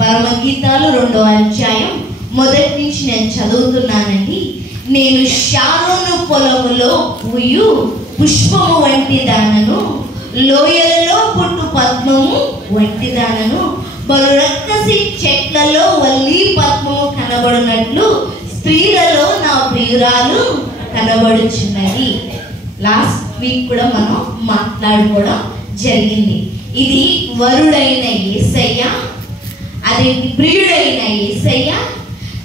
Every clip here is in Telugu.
పరమగీతాలు 2వ అధ్యాయం మొదటి నుంచి నేను చదువుతున్నానండి. నేను షారోను పొలములో పూయు పుష్పము వంటి దానను, లోయలలో పుట్టు పద్మము వంటి దానను, బలు రక్కసి చెట్లలో వల్లి పద్మము కనబడినట్లు స్త్రీలలో నా ప్రియురాలు కనబడుచున్నది. లాస్ట్ వీక్ కూడా మనం మాట్లాడుకోవడం జరిగింది. ఇది వరుడైన యేసయ్య, అదేంటి ప్రియుడైన యేసయ్య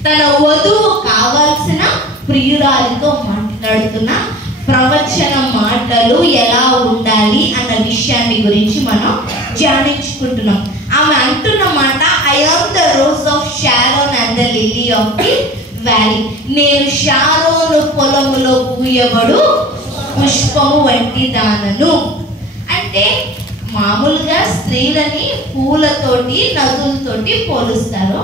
తన వధువు కావాల్సిన ప్రియురాలితో మాట్లాడుతున్న ప్రవచన మాటలు ఎలా ఉండాలి అన్న విషయాన్ని గురించి మనం ధ్యానించుకుంటున్నాం. ఆమె అంటున్న మాట, I am the rose of Sharon and the lily of the valley. నేను షారోను పొలములో పూయబడు పుష్పము వంటి దానను. అంటే మామూలుగా స్త్రీలని పూలతోటి నదులతోటి పోలుస్తారు.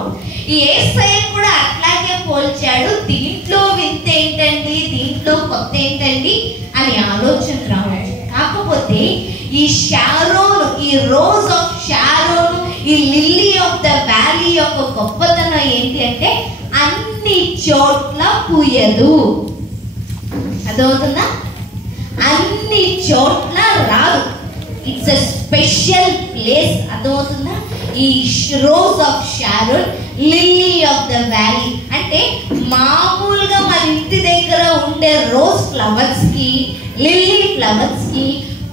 యేసయ్య కూడా అట్లాగే పోల్చాడు. దీంట్లో వింత ఏంటండి, దీంట్లో కొత్త ఏంటండి అని ఆలోచన రావచ్చు. కాకపోతే ఈ షారోన్, ఈ రోజ్ ఆఫ్ షారోన్, ఈ లిల్లీ ఆఫ్ ద వ్యాలీ యొక్క గొప్పతనం ఏంటి అంటే అన్ని చోట్ల పూయదు. అదవుతుందా? అన్ని చోట్ల రాదు. It's a special place. అర్థమవుతుందా? ఈ rose of Sharon, lily of the valley అంటే మామూలుగా మన ఇంటి దగ్గర ఉండే రోజ్ ఫ్లవర్స్ కి, లిల్లీ ఫ్లవర్స్ కి,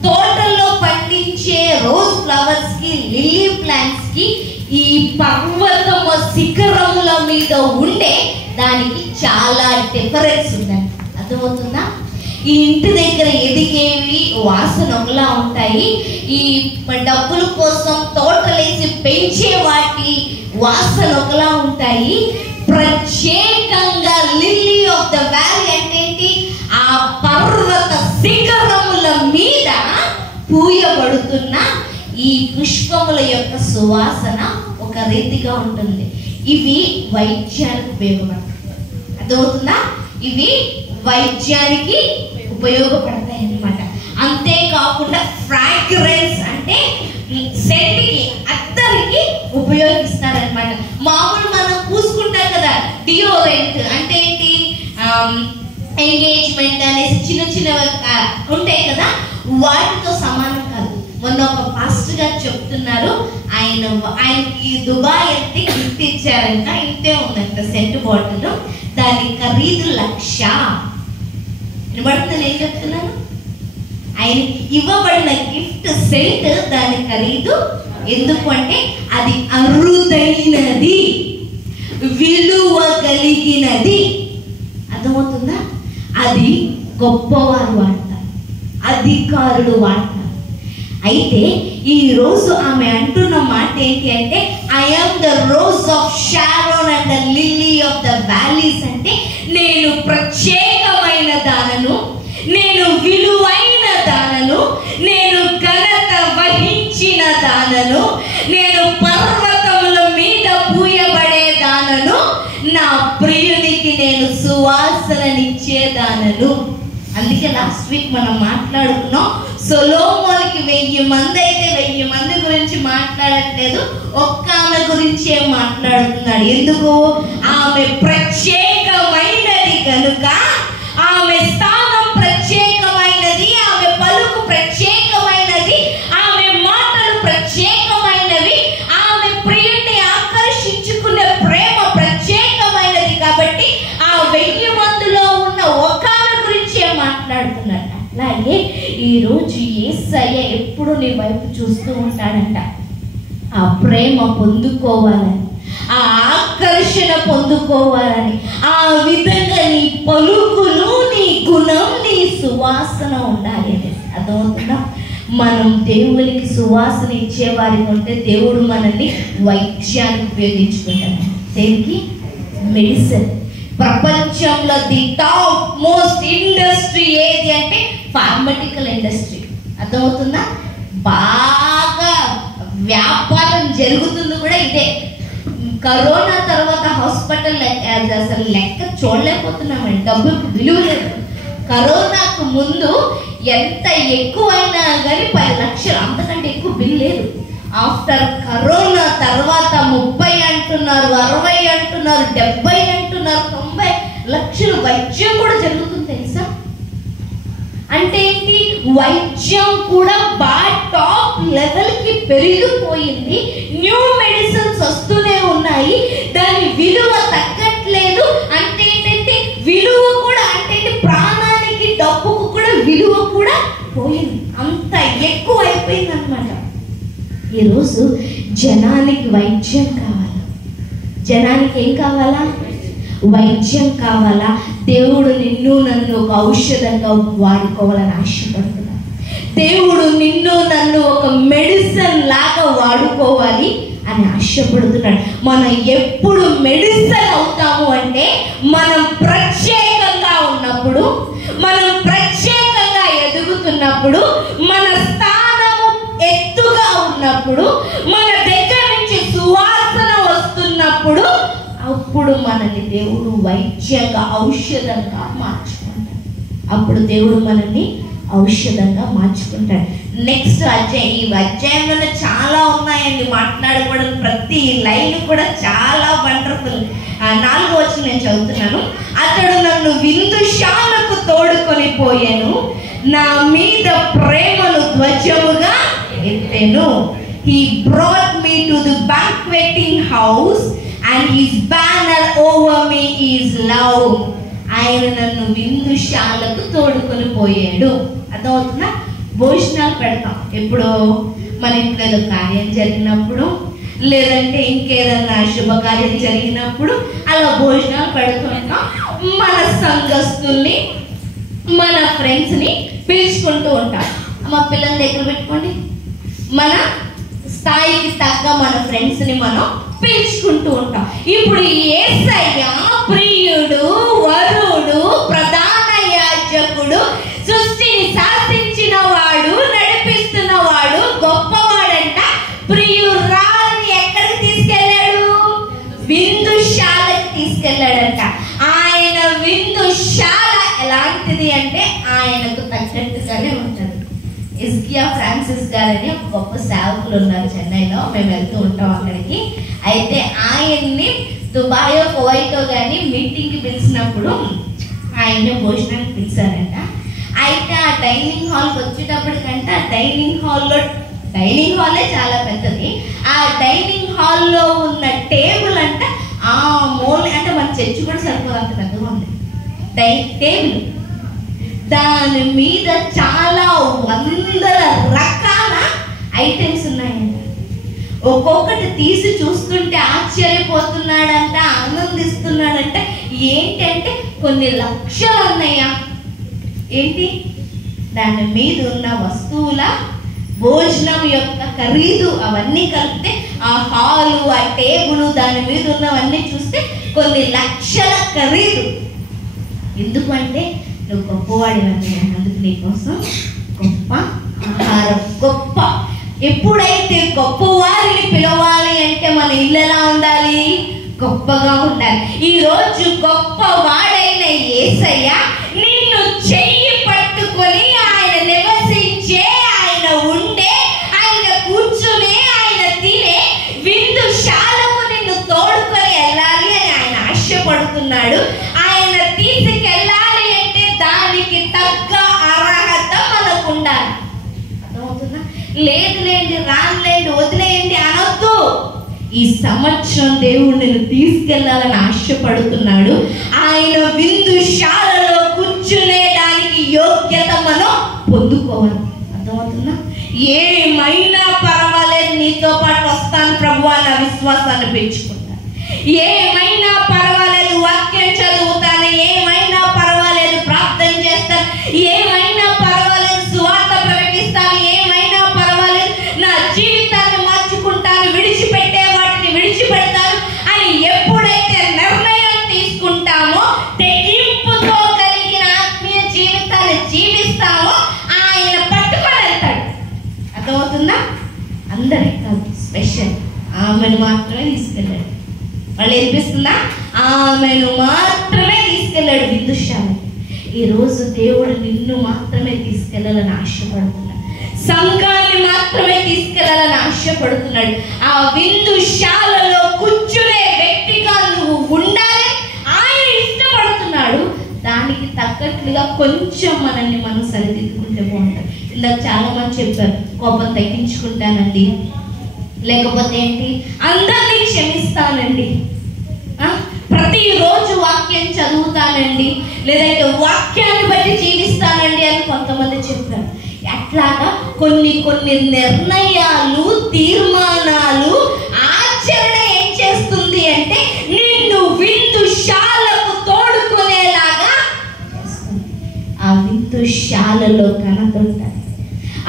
తోటల్లో పండించే రోజ్ ఫ్లవర్స్ కి, లిల్లీ ప్లాంట్స్ కి ఈ పర్వతము శిఖరముల మీద ఉండే దానికి చాలా డిఫరెన్స్ ఉందండి. అర్థమవుతుందా? ఈ ఇంటి దగ్గర ఎదిగేవి వాసన ఒకలా ఉంటాయి. ఈ డబ్బుల కోసం తోటలేసి పెంచే వాటి వాసన ఒకలా ఉంటాయి. ప్రత్యేకంగా లిల్లీ ఆఫ్ ద వ్యాలీ అంటే ఏంటి? ఆ పర్వత శిఖరముల మీద పూయబడుతున్న ఈ పుష్పముల యొక్క సువాసన ఒక రీతిగా ఉంటుంది. ఇవి వైద్యానికి ఉపయోగపడతాయి. అర్థమవుతుందా? ఇవి వైద్యానికి ఉపయోగపడతాయి అన్నమాట. అంతేకాకుండా ఫ్రాగ్రెన్స్ అంటే సెంట్కి, అత్తరికి ఉపయోగిస్తారనమాట. మామూలు మనం పూసుకుంటాం కదా, డియోరెంట్ అంటే ఏంటి, ఎంగేజ్మెంట్ అనేసి చిన్న చిన్నవి ఉంటాయి కదా, వాటితో సమానం కాదు. మొన్న ఒక పాస్టర్ గారు చెప్తున్నారు, ఆయనకి దుబాయ్ అంటే గిఫ్ట్ ఇచ్చారంట. ఇంతే ఉందంట సెంట్ బాటిల్. దాని ఖరీదు 1,00,000. వినబడుతుంది ఏం చెప్తున్నాను? ఆయనకి ఇవ్వబడిన గిఫ్ట్ సెంట్, దాని ఖరీదు ఎందుకు అంటే అది అరుదైనది, విలువ కలిగినది. అర్థమవుతుందా? అది గొప్పవారు వాడతారు, అధికారులు వాడతారు. అయితే ఈ రోజు ఆమె అంటున్న మాట ఏంటి అంటే I am the rose of Sharon and the lily of the valleys. అంటే నేను ప్రత్యేకమైన దానను, నేను విలువైన దానను, నేను ఘనత వహించిన దానను, నేను పర్వతముల మీద పూయబడే దానను, నా ప్రియునికి నేను సువాసననిచ్చే దానను. అందుకే లాస్ట్ వీక్ మనం మాట్లాడుకున్నాం, సొలొమోనుకి 1000 మంది అయితే 1000 మంది గురించి మాట్లాడట్లేదు, ఒక్క ఆమె గురించే మాట్లాడుతున్నాడు. ఎందుకు? ఆమె ప్రత్యేకమైనది కనుక, ఆమె స్థానం ప్రత్యేకమైనది, ఆమె పలుకు ప్రత్యేకమైనది, ఆమె మాటలు ప్రత్యేకమైనవి, ఆమె ప్రియుడిని ఆకర్షించుకునే ప్రేమ ప్రత్యేకమైనది. కాబట్టి ఆ 1000 మందిలో ఉన్న ఒక గురించే మాట్లాడుతున్నాడు. అలాగే ఈరోజు యేసయ్య ఎప్పుడు నీ వైపు చూస్తూ ఉంటాడంట. ఆ ప్రేమ పొందుకోవాలని, ఆ ఆకర్షణ పొందుకోవాలని, ఆ విధంగా నీ పలుకులు, నీ గుణం, నీ సువాసన ఉండాలి అని. అర్థమవుతుందా? మనం దేవునికి సువాసన ఇచ్చేవారి ఉంటే దేవుడు మనల్ని వైద్యానికి ఉపయోగించుకుంటాడు. దేనికి? మెడిసిన్. ప్రపంచంలో ది టాప్ మోస్ట్ ఇండస్ట్రీ ఏది అంటే ఫార్మటికల్ ఇండస్ట్రీ. అర్థమవుతుందా? బాగా వ్యాపారం జరుగుతుంది కూడా ఇదే. కరోనా తర్వాత హాస్పిటల్ అసలు లెక్క చూడలేకపోతున్నామండి. డబ్బులకు విలువ లేదు. కరోనాకు ముందు ఎంత ఎక్కువైనా కానీ 10 లక్షలు, అంతకంటే ఎక్కువ బిల్ లేదు. ఆఫ్టర్ కరోనా తర్వాత 30 అంటున్నారు, 60 అంటున్నారు, 70 అంటున్నారు, 90 లక్షలు వైద్యం కూడా జరుగుతుంది తెలుసా? అంటే ఏంటి? వైద్యం కూడా బాగా టాప్ లెవెల్ కి పెరిగిపోయింది. న్యూ మెడిసిన్స్ వస్తూనే ఉన్నాయి, దాని విలువ తగ్గట్లేదు. అంటే ఏంటంటే విలువ కూడా అంటే ప్రాణానికి డబ్బుకు కూడా విలువ కూడా పోయింది, అంత ఎక్కువ అయిపోయింది అనమాట. ఈరోజు జనానికి వైద్యం కావాలా? జనానికి ఏం కావాలా? వైద్యం కావాలా? దేవుడు నిన్ను నన్ను ఒక ఔషధంగా వాడుకోవాలని ఆశపడుతున్నాడు. దేవుడు నిన్ను నన్ను ఒక మెడిసిన్ లాగా వాడుకోవాలి అని ఆశపడుతున్నాడు. మనం ఎప్పుడు మెడిసిన్ అవుతాము అంటే మనం ప్రత్యేకంగా ఉన్నప్పుడు, మనం ప్రత్యేకంగా ఎదుగుతున్నప్పుడు, మన స్థానము ఎత్తుగా ఉన్నప్పుడు, మన దగ్గర నుంచి సువాసన వస్తున్నప్పుడు, అప్పుడు మనల్ని దేవుడు వైద్యంగా ఔషధంగా మార్చుకుంటాడు. అప్పుడు దేవుడు మనల్ని ఔషధంగా మార్చుకుంటాడు. నెక్స్ట్ అధ్యాయం, ఈ అధ్యాయంలో చాలా ఉన్నాయండి మాట్లాడుకోవడం. ప్రతి లైన్ కూడా చాలా వండర్ఫుల్. 4వ వచనం నేను చదువుతున్నాను. అతడు నన్ను విందుశాలకు తోడుకొని పోయాను, నా మీద ప్రేమను ధ్వజముగా ఎత్తెను. He brought me to the banqueting house and his banner over me is love. ఆయన నన్ను విందుశాలకు తోడుకొని పోయాడు. అర్థమవుతుందా? భోజనాలు పెడతాం ఎప్పుడో మన ఇంట్లో ఏదో కార్యం జరిగినప్పుడు, లేదంటే ఇంకేదన్నా శుభకార్యం జరిగినప్పుడు అలా భోజనాలు పెడుతుంటాం. మన సంఘస్థుల్ని, మన ఫ్రెండ్స్ని పిలుచుకుంటూ ఉంటాం. మా పిల్లల్ని దగ్గర పెట్టుకోండి, మన స్థాయికి తగ్గ మన ఫ్రెండ్స్ని మనం పిలుచుకుంటూ ఉంటాం. ఇప్పుడు యేసయ్య ప్రియుడు, వరుడు, ప్రధాన యాజకుడు, సృష్టిని శాసించిన వాడు, నడిపిస్తున్న వాడు, గొప్పవాడంట. ప్రియురాలిని ఎక్కడికి తీసుకెళ్ళాడు? విందుశాలకు తీసుకెళ్ళాడంట. ఆయన విందుశాల ఎలాంటిది అంటే ఆయనకు తగ్గట్టుగానే ఉంటుంది. ఎస్కియా ఫ్రాన్సిస్ గారని ఒక గొప్ప సేవకులు ఉన్నారు చెన్నైలో, మేము వెళ్తూ ఉంటాం అక్కడికి. అయితే ఆయన్ని దుబాయో కువైటో కానీ మీటింగ్కి పిలిచినప్పుడు ఆయన్ని భోజనానికి పిలిచారంట. అయితే ఆ డైనింగ్ హాల్కి వచ్చేటప్పటికంటే ఆ డైనింగ్ హాలే చాలా పెద్దది. ఆ డైనింగ్ హాల్లో ఉన్న టేబుల్ అంట ఆ మూల అంటే మన చర్చి కూడా సరిపోదు, అంత పెద్దగా ఉంది టేబుల్. దాని మీద చాలా వందల రకాల ఐటమ్స్ ఉన్నాయంట. ఒక్కొక్కటి తీసి చూస్తుంటే ఆశ్చర్యపోతున్నాడంట, ఆనందిస్తున్నాడంట. ఏంటంటే కొన్ని లక్షలు ఉన్నాయా? ఏంటి? దాని మీద ఉన్న వస్తువుల భోజనం యొక్క ఖరీదు అవన్నీ కలిపితే ఆ హాలు, ఆ టేబుల్, దాని మీద ఉన్నవన్నీ చూస్తే కొన్ని లక్షల ఖరీదు. ఎందుకంటే నువ్వు గొప్పవాడి అందుకు నీకోసం గొప్ప ఆహారం. గొప్ప ఎప్పుడైతే గొప్పవారిని పిలవాలి అంటే మన ఇల్లు ఎలా ఉండాలి? గొప్పగా ఉండాలి. ఈరోజు గొప్పవాడైన యేసయ్య నిన్ను చెయ్యి పట్టుకొని ఆయన నివసించే, ఆయన ఉండే, ఆయన కూర్చునే, ఆయన తినే విందుశాలకు నిన్ను తోడుకొని వెళ్ళాలి అని ఆయన ఆశపడుతున్నాడు. ఆయన తీసుకెళ్ళాలి అంటే దానికి తగ్గ అర్హత మనకు ఉండాలి. అర్థమవుతుందా? లేదులేండి, రానులేండి, వదిలేయండి అనొద్దు. ఈ సంవత్సరం దేవుడు నేను తీసుకెళ్లాలని ఆశపడుతున్నాడు. ఆయన విందుశాలలో కూర్చునే దానికి యోగ్యత మనం పొందుకోవాలి. అర్థమవుతుందా? ఏమైనా పర్వాలేదు, నీతో పాటు వస్తాను ప్రభువా నా విశ్వాసాన్ని పెంచుకుంటాను. ఏమైనా పర్వాలేదు, వాక్యం చదువుతాను. ఏమైనా పర్వాలేదు, ప్రార్థన చేస్తాను. ఏమైనా పర్వాలేదు, సువార్త ప్రకటిస్తాను. ఏమైనా పర్వాలేదు, నా జీవితాన్ని మార్చుకుంటాను, విడిచిపెట్టే వాటిని విడిచిపెడతాను అని ఎప్పుడైతే నిర్ణయం తీసుకుంటామో, తెగింపుతో కలిగిన ఆత్మీయ జీవితాన్ని జీవిస్తామో ఆయన పట్టుకొని వెళ్తాడు. అర్థమవుతుందా? అందరికి కాదు, స్పెషల్ ఆమెను మాత్రమే తీసుకెళ్ళాడు. వాళ్ళు ఏనిపిస్తుందా? ఆమెను మాత్రమే తీసుకెళ్ళాడు విందుశాలకి. ఈరోజు దేవుడు నిన్ను మాత్రమే తీసుకెళ్ళాలని ఆశపడుతున్నాడు. సంఘాన్ని మాత్రమే తీసుకెళ్ళాలని ఆశపడుతున్నాడు. ఆ విందుశాలలో కూర్చునే కొంచెం మనల్ని మనం సరిదిద్దుకుంటే బాగుంటుంది. ఇందాక చాలా మంది చెప్పారు, కోపం తగ్గించుకుంటానండి, లేకపోతే ఏంటి అందరినీ క్షమిస్తానండి, ప్రతిరోజు వాక్యం చదువుతానండి, లేదంటే వాక్యాన్ని బట్టి జీవిస్తానండి అని కొంతమంది చెప్పారు. అట్లాగా కొన్ని నిర్ణయాలు, తీర్మానాలు, ఆచరణ ఏం చేస్తుంది అంటే నిన్ను విందుశాలకు తోడుకునేలాగా చేస్తుంది. ఆ విందుశాలలో ఘనత ఉంటుంది,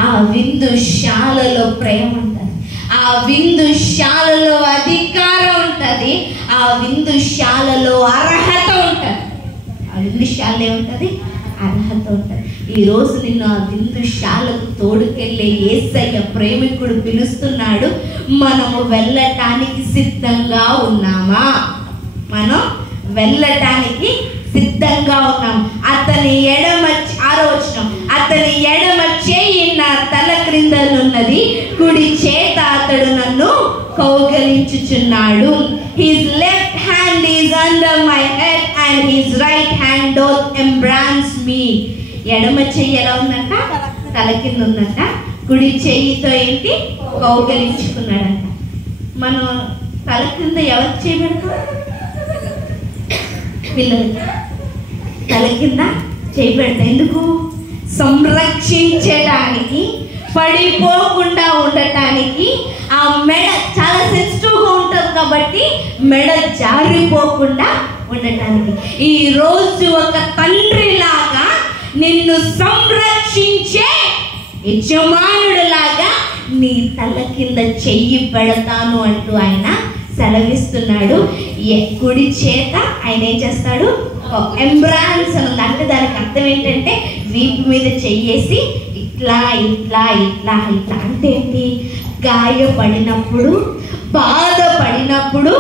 ఆ విందుశాలలో ప్రేమ ఉంటుంది, ఆ విందుశాలలో అధికారం ఉంటుంది, ఆ విందుశాలలో అర్హత ఉంటుంది. ఆ విందుశాల ఏముంటుంది? అర్హత ఉంటుంది. ఈరోజు నిన్ను ఆ విందుశాలకు తోడుకెళ్ళే యేసయ్య ప్రేమికుడు పిలుస్తున్నాడు. మనము వెళ్ళటానికి సిద్ధంగా ఉన్నామా? మనం వెళ్ళటానికి సిద్ధంగా ఉన్నాం. అతని ఎడమ, 6వ వచనం, అతని ఎడమ చేయి నా తల క్రిందనున్నది, కుడి చేత అతడు నన్ను కౌగలించుచున్నాడు. His left hand is under my head and his right hand doth embrace me. ఎడమ చెయ్యి ఎలా ఉందంట? తల కింద ఉందంట. కుడి చెయ్యితో ఏంటి? కౌగలించుకున్నాడంట. మనం తల కింద ఎవరు చేయబడతాం? పిల్లలకి తల కింద చేయబడతాం. ఎందుకు? సంరక్షించడానికి, పడిపోకుండా ఉండటానికి. ఆ మెడ చాలా సెన్సిటివ్గా ఉంటుంది కాబట్టి మెడ జారిపోకుండా ఉండటానికి. ఈ రోజు ఒక తండ్రి లాగా నిన్ను సంరక్షించే యజమానుడిలాగా నీ తల కింద చెయ్యి పెడతాను అంటూ ఆయన సెలవిస్తున్నాడు. కుడి చేత ఆయన ఏం చేస్తాడు? ఎంబ్రాన్స్ అని ఉంది. అంటే దానికి అర్థం ఏంటంటే వీపు మీద చెయ్యేసి ఇట్లా ఇట్లా ఇట్లా ఇట్లా. అంటే ఏంటి? గాయపడినప్పుడు, బాధపడినప్పుడు,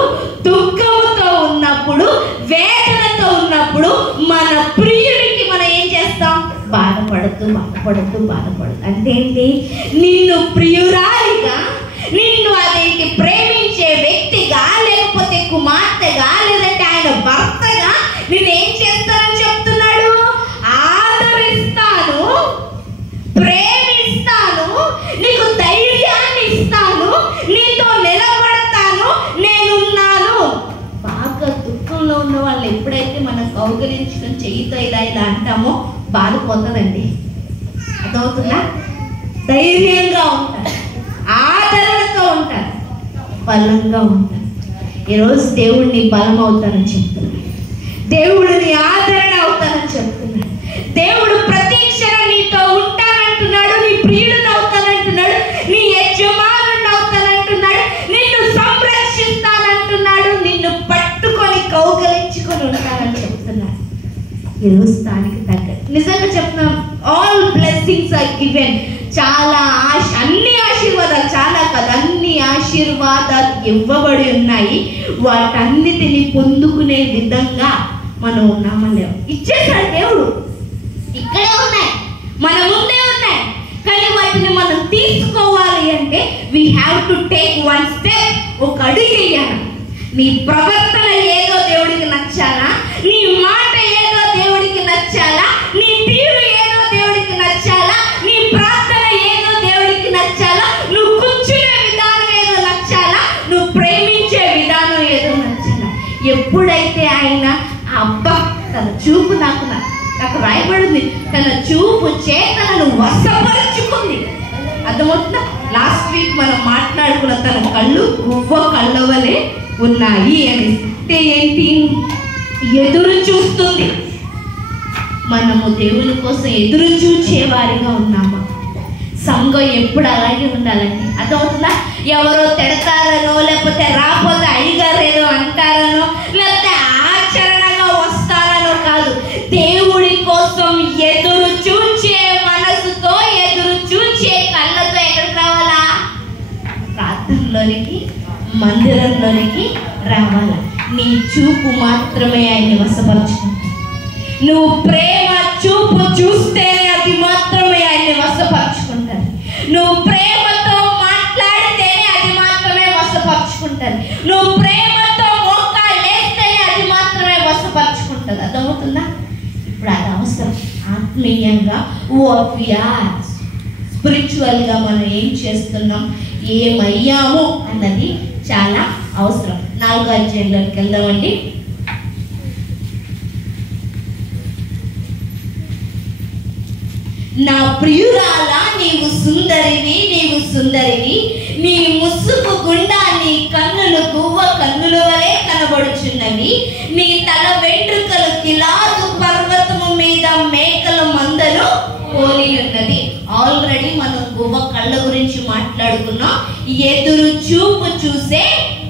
దుఃఖంతో ఉన్నప్పుడు, వేదనతో ఉన్నప్పుడు మన ప్రియుడికి మనం ఏం చేస్తాం? బాధపడుతూ అంటే ఏంటి? నిన్ను ప్రియురాలిగా, నిన్ను అదేంటి ప్రేమించే వ్యక్తిగా, లేకపోతే కుమార్తెగా, లేదంటే ఆయన భర్తగా నేనేం చేస్తానని చెప్తున్నాడు? ఆదరిస్తాను, ప్రేమిస్తాను, నీకు ధైర్యాన్ని ఇస్తాను, నీతో నిలబడతాను, నేనున్నాను. బాగా దుఃఖంలో ఉన్న వాళ్ళు ఎప్పుడైతే మనం కౌగలించుకొని చెయ్యితో ఇలా ఇలా అంటామో బాధపోతుందండి. అర్థమవుతుందా? ధైర్యంగా ఉంటారు, ఆదరణతో ఉంటారు, బలంగా ఉంటారు. ఈరోజు దేవుడిని బలం అవుతానని చెప్తున్నాడు, దేవుడిని ఆదరణ అవుతానని చెప్తున్నాడు. దేవుడు ప్రతి క్షణం నీతో ఉంటానంటున్నాడు, నీ ప్రియుడిని అవుతానంటున్నాడు, నీ యజమానుని అవుతానంటున్నాడు, నిన్ను సంరక్షిస్తానంటున్నాడు, నిన్ను పట్టుకొని కౌగలించుకొని ఉంటానని చెప్తున్నాడు. ఈరోజు దానికి తగ్గట్టు నిజంగా చెప్తున్నాం, ఆల్ బ్లెస్సింగ్స్ ఆర్ గివెన్. చాలా అన్ని ఆశీర్వాదాలు, చాలా కాదు అన్ని ఆశీర్వాదాలు ఇవ్వబడి ఉన్నాయి. వాటన్నిటిని పొందుకునే విధంగా మనం ఉన్నామని ఇచ్చేసాడు దేవుడు. ఇక్కడే ఉన్నాయి, మన ముందే ఉన్నాయి. కానీ వాటిని మనం తీసుకోవాలి అంటే we have to take one step. ఒక అడుగు వేయాలి. నీ ప్రవర్తన ఏదో దేవుడికి నచ్చాలా, నీ మాట ఏదో దేవుడికి నచ్చాలా, నీ తీరు ఏదో దేవుడికి నచ్చాలా, నీ ప్రార్థన ఏదో దేవుడికి నచ్చాలా, నువ్వు కూర్చునే విధానం ఏదో నచ్చాలా, నువ్వు ప్రేమించే విధానం ఏదో నచ్చాలా. ఎప్పుడైతే ఆయన అబ్బా తన చూపు నాకు రాయబడింది, తన చూపు చేత నన్ను వశపరుచుకుంది. అర్థమవుతుందా? లాస్ట్ వీక్ మనం మాట్లాడుకున్న తన కళ్ళు గువ్వ కళ్ళవలే ఉన్నాయి అని. అంటే ఏంటి? ఎదురు చూస్తుంది. మనము దేవుని కోసం ఎదురు చూచే వారిగా ఉన్నామా? సంఘం ఎప్పుడు అలాగే ఉండాలండి. అర్థమవుతుందా? ఎవరో తిడతారనో, లేకపోతే రాకపోతే అడిగారు ఏదో అంటారనో, లేకపోతే ఆచరణగా వస్తారనో కాదు. దేవుడి కోసం ఎదురు చూచే మనసుతో, ఎదురు చూచే కళ్ళతో ఎక్కడికి రావాలా? ప్రార్థనలోనికి, మందిరంలోనికి రావాలా. నీ చూపు మాత్రమే ఆయన్ని వశపరుచుకుంటాడు. నువ్వు ప్రేమ చూపు చూస్తేనే అది మాత్రమే ఆయన్ని వశపరుచుకుంటాడు. నువ్వు ప్రేమతో మాట్లాడితేనే అది మాత్రమే వశపరుచుకుంటాడు. నువ్వు ప్రేమతో మోకాళ్ళేస్తేనే అది మాత్రమే వశపరుచుకుంటుంది. అర్థమవుతుందా? ఇప్పుడు అది అవసరం. ఆత్మీయంగా స్పిరిచువల్గా మనం ఏం చేస్తున్నాం, ఏమయ్యాము అన్నది చాలా అవసరం. 4వ అధ్యాయంలోకి వెళ్దామండి. నా ప్రియురాలా, నీవు సుందరివి, నీవు సుందరివి, నీ ముసుగు గుండా నీ కన్నులు గువ్వ కన్నుల వలె కనబడుచున్నవి, నీ తల వెంట్రుకలు కిలాదు పర్వతము మీద మేకల మందను పోలి ఉన్నది. ఆల్రెడీ మనం గువ్వ కళ్ళ గురించి మాట్లాడుకున్నాం, ఎదురు చూపు చూసే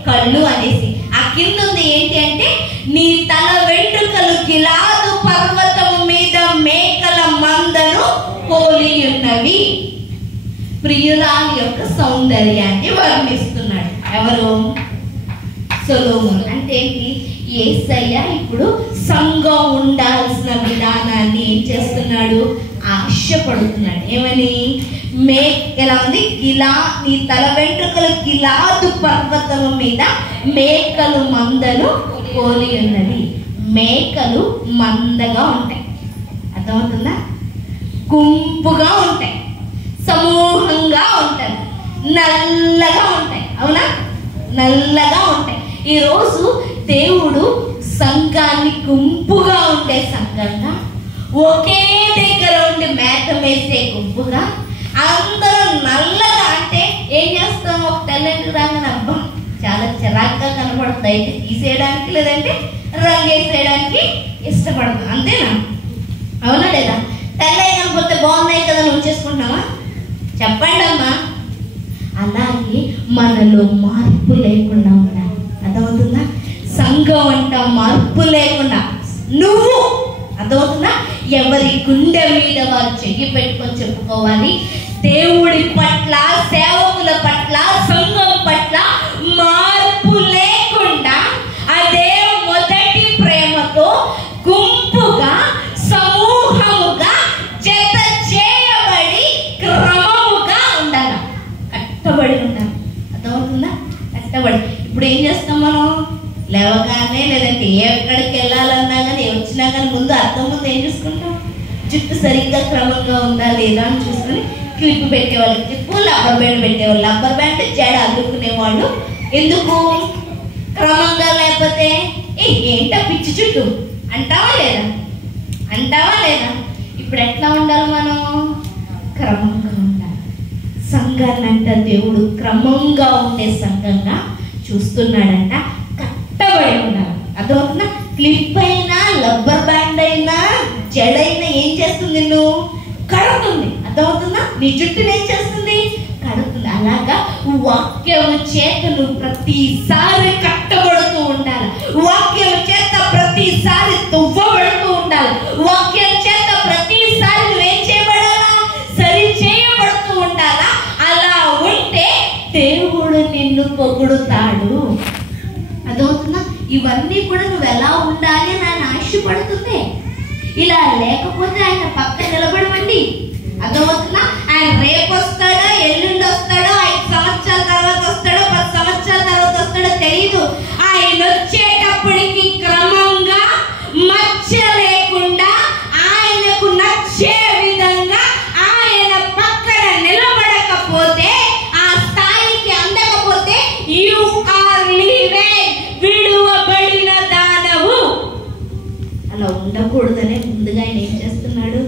కళ్ళు అనేసి. ఆ కింద ఉంది ఏంటి అంటే, నీ తల వెంట్రుకలు కిలాదు పర్వతము మీద మేకల మందను పోలి ఉన్నవి. ప్రియురాలి యొక్క సౌందర్యాన్ని వర్ణిస్తున్నాడు. ఎవరు? సొలొమోను. అంటే ఏంటి? యేసయ్య ఇప్పుడు సంఘం ఉండాల్సిన విధానాన్ని ఏం చేస్తున్నాడు? ఆశపడుతున్నాడు. ఏమని? ఎలా ఉంది? ఇలా నీ తల వెంట్రుకలు గిలాదు పర్వతము మీద మేకలు మందను పోలి ఉన్నది. మేకలు మందగా ఉంటాయి, అర్థమవుతుందా? గుంపుగా ఉంటాయి, సమూహంగా ఉంటాయి, నల్లగా ఉంటాయి. అవునా? నల్లగా ఉంటాయి. ఈరోజు దేవుడు సంఘాన్ని గుంపుగా ఉండే సంఘంగా, ఒకే దగ్గర ఉండి మేత వేసే గుంపుగా, అందరూ నల్లగా అంటే ఏం చేస్తాం? ఒక తెల్లటి రంగు అబ్బా చాలా చిరాగ్గా కనపడుతుంది, అయితే తీసేయడానికి లేదంటే రంగు వేసేయడానికి ఇష్టపడతాం. అంతేనా? అవునా లేదా? తెల్లగా కనపడితే బాగున్నాయి కదా నువ్వు చేసుకుంటున్నావా? చెప్పండి అమ్మా. అలాగే మనలో మార్పు లేకుండా ఉండాలి. అర్థమవుతుందా? సంఘం అంట మార్పు లేకుండా నువ్వు, అర్థమవుతుందా? ఎవరి గుండె మీద వారు చెయ్యి పెట్టుకొని చెప్పుకోవాలి, దేవుడి పట్ల, సేవకుల పట్ల, సంఘం పట్ల మార్పు లేకుండా అదే మొదటి ప్రేమతో గుంపుగా, సమూహముగా, జత చేయబడి క్రమముగా ఉండాలి, కట్టబడి ఉండాలి. అర్థమవుతుందా? కట్టబడి. ఇప్పుడు ఏం చేస్తాం మనం? లేవగానే లేదంటే ఎక్కడికి వెళ్ళాలన్నా కానీ, వచ్చినా కానీ ముందు అర్థం ముందు ఏం చూసుకుంటాం? జుట్టు సరిగ్గా క్రమంగా ఉందా లేదా అని చూసుకుని క్లిప్ పెట్టేవాళ్ళు, క్లిప్పు రబ్బర్ బ్యాండ్ పెట్టేవాళ్ళు, రబ్బర్ బ్యాండ్ జడ అల్లుకునేవాళ్ళు. ఎందుకు? క్రమంగా లేకపోతే ఏంటో పిచ్చి చుట్టూ అంటావా లేదా? అంటావా లేదా? ఇప్పుడు ఎట్లా ఉండాలి మనం? క్రమంగా ఉండాలి. సంఘాన్ని అంట దేవుడు క్రమంగా ఉండే సంఘంగా చూస్తున్నాడంట. కట్టబడి ఉండాలి. అర్థమవుతుందా? క్లిప్ అయినా, రబ్బర్ బ్యాండ్ అయినా, జడైనా ఏం చేస్తుంది? నువ్వు కడుతుంది. అర్థమవుతుందా? నీ జుట్టుని ఏం చేస్తుంది? కడుతుంది. అలాగా వాక్యము చేత నువ్వు ప్రతిసారి కట్టబడుతూ ఉండాలి. వాక్యం చేత ప్రతిసారి తువ్వబడుతూ ఉండాలి. వాక్యం చేత ప్రతిసారి నువ్వేం చేయబడాలా? సరి చేయబడుతూ ఉండాలా. అలా ఉంటే దేవుడు నిన్ను పొగుడుతాడు. అర్థమవుతుందా? ఇవన్నీ కూడా నువ్వు ఎలా ఉండాలి అని ఆయన ఆశపడుతుంది. ఇలా లేకపోతే ఆయన పక్క నిలబడమండి. అర్థమవుతుందా? ఆయన రేపు వస్తాడో, ఎల్లుండి వస్తాడో, 5 సంవత్సరాల తర్వాత వస్తాడో, 10 సంవత్సరాల తర్వాత వస్తాడో తెలియదు. ఆయన వచ్చేటప్పటికి క్రమంగా, మచ్చ లేకుండా, ఆయనకు నచ్చే విధంగా ఆయన పక్కన నిలబడకపోతే, ఆ స్థాయికి అందకపోతే యు ఆర్ లీవింగ్, విడువబడిన దానవు. అలా ఉండకూడదనే ముందుగా ఆయన ఏం చేస్తున్నాడు?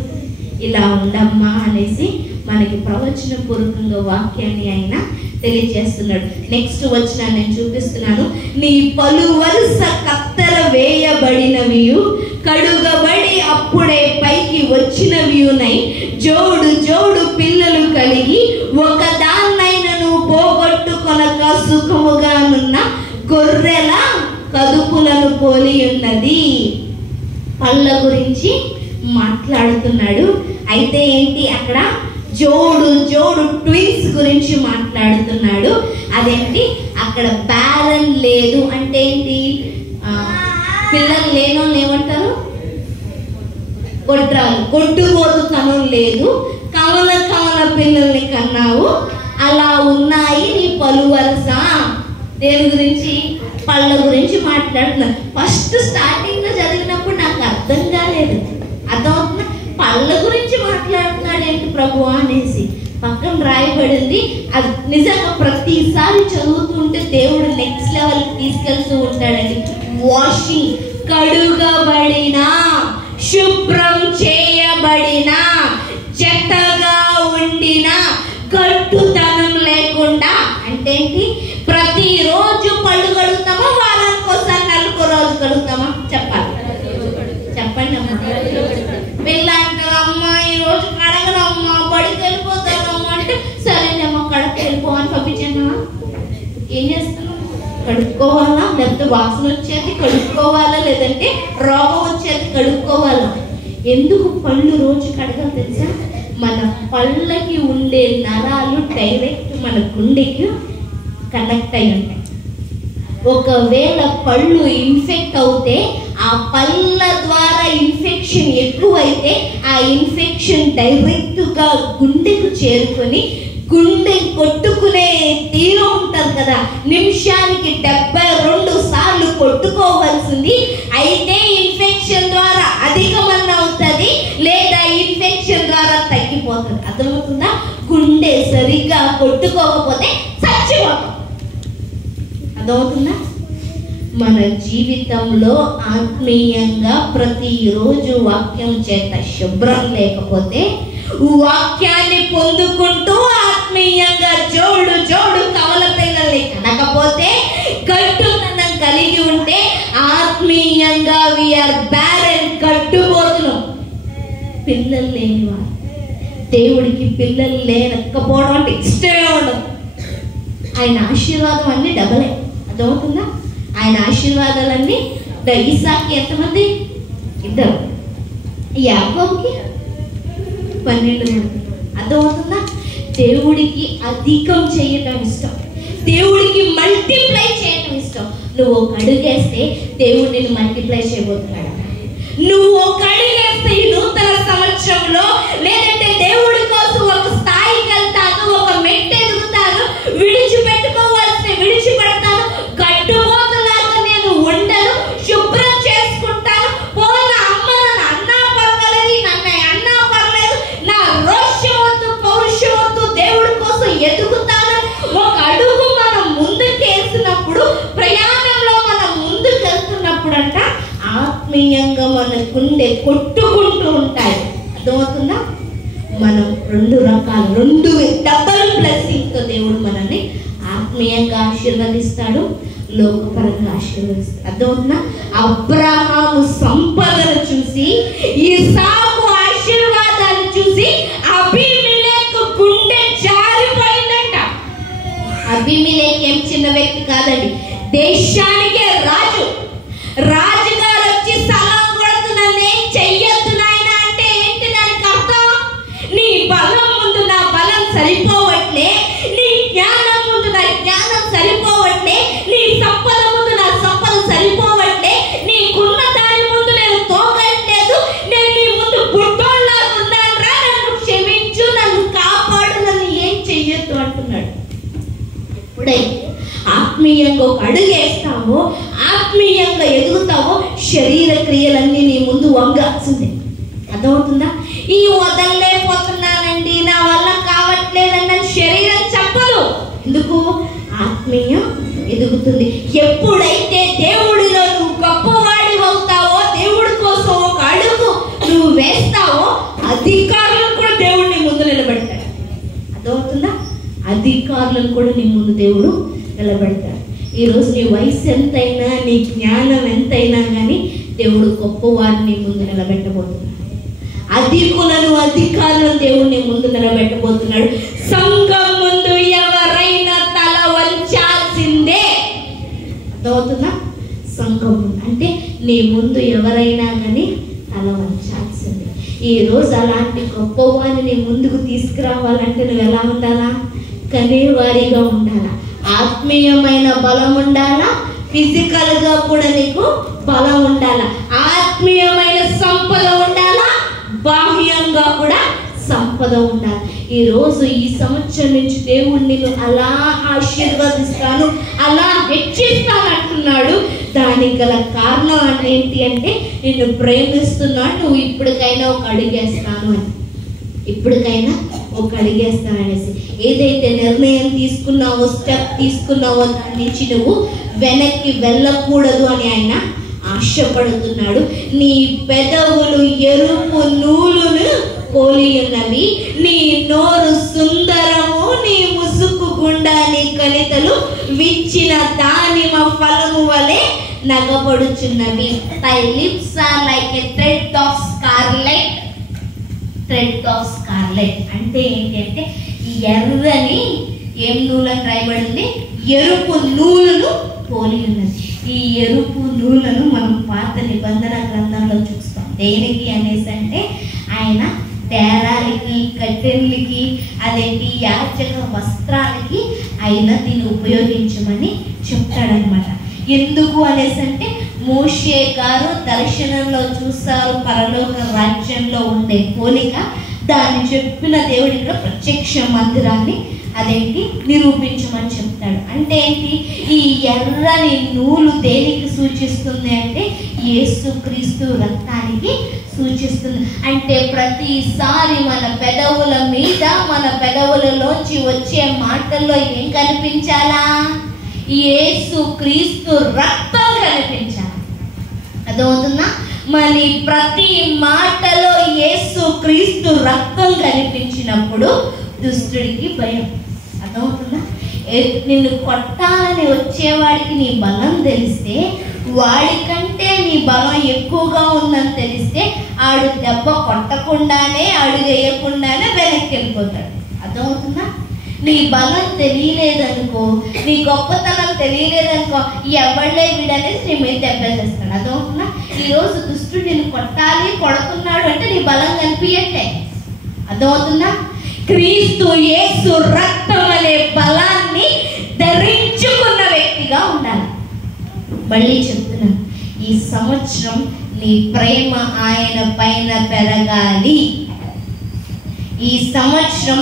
ఇలా ఉండమ్మా అనేసి మనకి ప్రవచన పూర్వకంగా వాక్యాన్ని ఆయన తెలియజేస్తున్నాడు. నెక్స్ట్ వచ్చిన నేను చూపిస్తున్నాను. నీ పలు వరుస కత్తెర వేయబడినవియు, కడుగబడి అప్పుడే పైకి వచ్చినవియునై, జోడు జోడు పిల్లలు కలిగి ఒకదాన్నైనను పోగొట్టుకొనక సుఖముగానున్న గొర్రెల కదుపులను పోలి ఉన్నది. పళ్ళ గురించి మాట్లాడుతున్నాడు. అయితే ఏంటి? అక్కడ జోడు జోడు ట్విన్స్ గురించి మాట్లాడుతున్నాడు. అదేంటి? అక్కడ బ్యారన్ లేదు అంటే ఏంటి? పిల్లలు లేను ఏమంటారు? గొడ్రాలు, గొడ్డుబోతుతనం లేదు, కవల కవల పిల్లల్ని కన్నావు, అలా ఉన్నాయి నీ పలు వరుస. దేని గురించి? పళ్ళ గురించి మాట్లాడుతున్నా. ఫస్ట్ స్టార్టింగ్ లో చదివినప్పుడు నాకు అర్థం కాలేదు. అర్థమవుతుందా? పళ్ళ గురించి మాట్లాడుతున్నాడు ఏంటి ప్రభు అనేసి పక్కన రాయబడింది. అది నిజంగా ప్రతిసారి చదువుతుంటే దేవుడు నెక్స్ట్ లెవెల్కి తీసుకెళ్తూ ఉంటాడండి. వాషింగ్, కడుగబడిన, శుభ్రం చేయబడిన, చెత్తగా ఉండిన, గట్టుతనం లేకుండా. అంటే ఏంటి? ప్రతిరోజు పళ్ళు కడుగుతామా, వారానికి ఒకసారి నెలకు రోజు కడుగుతామా? చెప్పాలి, చెప్పండి అమ్మా. పిల్లంటారు అమ్మా ఈరోజు కడగనమ్మా, బడికి వెళ్ళిపోతానమ్మా అంటే సరేనమ్మా కడకి వెళ్ళిపో అని పంపించాను. ఏం చేస్తున్నాం? కడుక్కోవాలా? లేకపోతే వాసన వచ్చేది కడుక్కోవాలా? లేదంటే రోగం వచ్చేది కడుక్కోవాలా? ఎందుకు పళ్ళు రోజు కడగాలి తెలుసా? మన పళ్ళకి ఉండే నరాలు డైరెక్ట్ మన గుండెకి కనెక్ట్ అయి ఉంటాయి. ఒకవేళ పళ్ళు ఇన్ఫెక్ట్ అవుతే ఆ పళ్ళ ద్వారా ఇన్ఫెక్షన్ ఎక్కువైతే ఆ ఇన్ఫెక్షన్ డైరెక్ట్గా గుండెకు చేరుకొని గుండె కొట్టుకునే తీరు ఉంటారు కదా, నిమిషానికి 72 సార్లు కొట్టుకోవాల్సింది. అయితే ఇన్ఫెక్షన్ ద్వారా అధికమన్న అవుతుంది, లేదా ఇన్ఫెక్షన్ ద్వారా తగ్గిపోతుంది. అర్థమవుతుందా? గుండె సరిగ్గా కొట్టుకోకపోతే చచ్చిపోతాం. అర్థమవుతుందా? మన జీవితంలో ఆత్మీయంగా ప్రతిరోజు వాక్యం చేత శుభ్రం లేకపోతే, వాక్యాన్ని పొందుకుంటూ ఆత్మీయంగా జోడు జోడు కవల పిల్లల్ని కనకపోతే, గట్టుతనం కలిగి ఉంటే ఆత్మీయంగా వీఆర్ బ్యారెన్, గట్టుబోతులు. పిల్లలు లేనివారు, దేవుడికి పిల్లలు లేకపోవడం అంటే ఇష్టమే ఉండదు. ఆయన ఆశీర్వాదం అన్ని డబలే. అర్థమవుతుందా? ఆయన ఆశీర్వాదాలన్నీ ఇసాకి ఎంతమంది? 2, యాకోబుకి 12 మంది. అర్థమవుతుందా? దేవుడికి అధికం చేయటం ఇష్టం, దేవుడికి మల్టిప్లై చేయటం ఇష్టం. నువ్వు ఒక అడుగేస్తే దేవుడు నిన్ను మల్టిప్లై చేయబోతున్నాడు. నువ్వు ఒక అడుగేస్తే ఈ నూతన సంవత్సరంలో, లేదంటే దేవుడి కోసం ఒక స్థాయికి వెళ్తాను, ఒక మెట్టు ఎదుగుతాను, విడిచిపెట్టుకోవాల్సిన విడిచిపెడతాను, కట్టుబోతులాగా నేను ఉండను, శుభ్రం చేసుకుంటాను. పోన అమ్మ నన్ను అన్నా పర్వాలేదు, నన్ను అన్నా పర్లేదు, నా రోషం వద్దు, పౌరుషం వద్దు, దేవుడి కోసం ఎదుగుతాను. ఒక అడుగు మనం ముందుకేసినప్పుడు, ప్రయాణంలో మనం ముందుకు వెళ్తున్నప్పుడు అంట ఆత్మీయంగా మన గుండె కొట్టుకుంటూ ఉంటాయి. అర్థమవుతుందా? మనం 2 రకాలు, 2 డబల్ బ్లెస్సింగ్తో దేవుడు మనల్ని ఆత్మీయంగా ఆశీర్వదిస్తాడు, లోకపరంగా ఆశీర్వదిస్తాడు. అర్థమవుతుందా? అబ్రహాము సంపదను చూసి, ఇసాకు ఆశీర్వాదాలు చూసి అబీమెలెకు గుండె జారిపోయిందంట. అబీమెలెకు ఏం చిన్న వ్యక్తి కాదండి, దేశానికే రాజు. రాజుగారు వచ్చి సలాం కొడుతున్నాను, ఏం చెయ్యొద్దు నాయన అంటే ఏంటి దానికి అర్థం? నీ బలం ముందు నా బలం సరిపోవట్లే, నీ జ్ఞానం ముందు నా జ్ఞానం సరిపోవట్లే, నీ సంపద ముందు నా సంపద సరిపోవట్లే, నీకున్న దాని ముందు నేను తోగట్లేదు, నేను నీ ముందు గుడ్డోళ్ళ ఉన్నాను రా, నన్ను క్షమించు, నన్ను కాపాడు, నన్ను ఏం చెయ్యొద్దు అంటున్నాడు. ఎప్పుడైతే ఆత్మీయంగా ఒక అడుగేస్తావో, ఆత్మీయంగా ఎదుగుతావో, శరీర క్రియలన్నీ నీ ముందు వంగాల్సిందే. అర్థమవుతుందా? ఈ వదలలేకపోతున్నానండి, నా వల్ల కావట్లేదండి శరీరం చెప్పదు. ఎందుకు? ఆత్మీయం ఎదుగుతుంది. ఎప్పుడైతే దేవుడిలో నువ్వు గొప్పవాడి అవుతావో, దేవుడి కోసం ఒక అడుగు నువ్వు వేస్తావో, అధికారులను కూడా దేవుడు నీ ముందు నిలబెడతాడు. అర్థమవుతుందా? అధికారులను కూడా నీ ముందు దేవుడు నిలబెడతాడు. ఈరోజు నీ వయసు ఎంతైనా, నీ జ్ఞానం ఎంతైనా కానీ దేవుడు గొప్పవారిని ముందు నిలబెట్టబోతున్నాడు. అధికారులను దేవుడిని ముందు నిలబెట్టబోతున్నాడు. సంఘం ముందు ఎవరైనా తల వంచాల్సిందే. అర్థమవుతుందా? సంఘం అంటే నీ ముందు ఎవరైనా కానీ తల వంచాల్సిందే. ఈరోజు అలాంటి గొప్పవారిని నీ ముందుకు తీసుకురావాలంటే నువ్వు ఎలా ఉండాలా? కనేవారిగా ఉండాలా, ఆత్మీయమైన బలం ఉండాలా, ఫిజికల్గా కూడా నీకు బలం ఉండాలా, ఆత్మీయమైన సంపద ఉండాలా, బాహ్యంగా కూడా సంపద ఉండాలి. ఈరోజు ఈ సంవత్సరం నుంచి దేవుడు నిన్ను అలా ఆశీర్వదిస్తాను, అలా హెచ్చిస్తాను అంటున్నాడు. దాని దానికి గల కారణం ఏంటి అంటే నిన్ను ప్రేమిస్తున్నాడు, నువ్వు ఇప్పటికైనా ఒక అడుగేస్తాను అని, ఇప్పటికైనా ఒక అడిగేస్తాననేసి. ఏదైతే నిర్ణయం తీసుకున్నావో, స్టెప్ తీసుకున్నావో దాని నుంచి నువ్వు వెనక్కి వెళ్ళకూడదు అని ఆయన ఆశపడుతున్నాడు. నీ పెదవులు ఎరుపు నూలును పోలి ఉన్నవి, నీ నోరు సుందరము, నీ ముసుకు గుండా నీ కణితలు విచ్చిన దానిమ్మ ఫలము వలె నగబడుచున్నవి. Thy lips are like a thread of scarlet. Thread of scarlet అంటే ఏంటి అంటే ఎర్రని ఏం నూలని రాయబడింది, ఎరుపు నూలును పోలి ఉన్నది. ఈ ఎరుపు నూలను మనం పాత నిబంధన గ్రంథంలో చూస్తాం. దేనికి అనేసి అంటే ఆయన తేరాలకి, కట్టెలకి, అదేంటి యాచక వస్త్రాలకి ఆయన దీన్ని ఉపయోగించమని చెప్తాడనమాట. ఎందుకు అనేసి అంటే మోషే గారు దర్శనంలో చూసారు పరలోక రాజ్యంలో ఉండే పోలిక, దాన్ని చెప్పిన దేవుడి ఇక్కడ ప్రత్యక్ష మందిరాన్ని అదేంటి నిరూపించమని చెప్తాడు. అంటే ఏంటి, ఈ ఎర్రని నూలు దేనికి సూచిస్తుంది అంటే యేసుక్రీస్తు రక్తానికి సూచిస్తుంది. అంటే ప్రతిసారి మన పెదవుల మీద, మన పెదవులలోంచి వచ్చే మాటల్లో ఏం కనిపించాలా, యేసుక్రీస్తు రక్తం కనిపించాలి. అదవుతుందా? మరి ప్రతి మాటలో యేసుక్రీస్తు రక్తం కనిపించినప్పుడు దుష్టుడికి భయం. అదవుతుందా? నిన్ను కొట్టాలని వచ్చేవాడికి నీ బలం తెలిస్తే, వాడికంటే నీ బలం ఎక్కువగా ఉందని తెలిస్తే ఆడు దెబ్బ కొట్టకుండానే, అడుగు వేయకుండానే వెనక్కి వెళ్ళిపోతాడు. అదవుతుందా? నీ బలం తెలియలేదనుకో, నీ గొప్పతనం తెలియలేదనుకో, ఎవళ్ళే వీడనేసి నీ మీద దెబ్బేసేస్తాడు. అదవుతుందా? ఈరోజు దుష్టుడు నిన్ను కొట్టాలి, కొడుతున్నాడు అంటే నీ బలం కనిపించట్టే. అదవుతుందా? క్రీస్తు యేసు రక్తం అనే బలాన్ని ధరించుకున్న వ్యక్తిగా ఉండాలి. మళ్ళీ చెప్తున్నాను, ఈ సంవత్సరం నీ ప్రేమ ఆయన పైన పెరగాలి. ఈ సంవత్సరం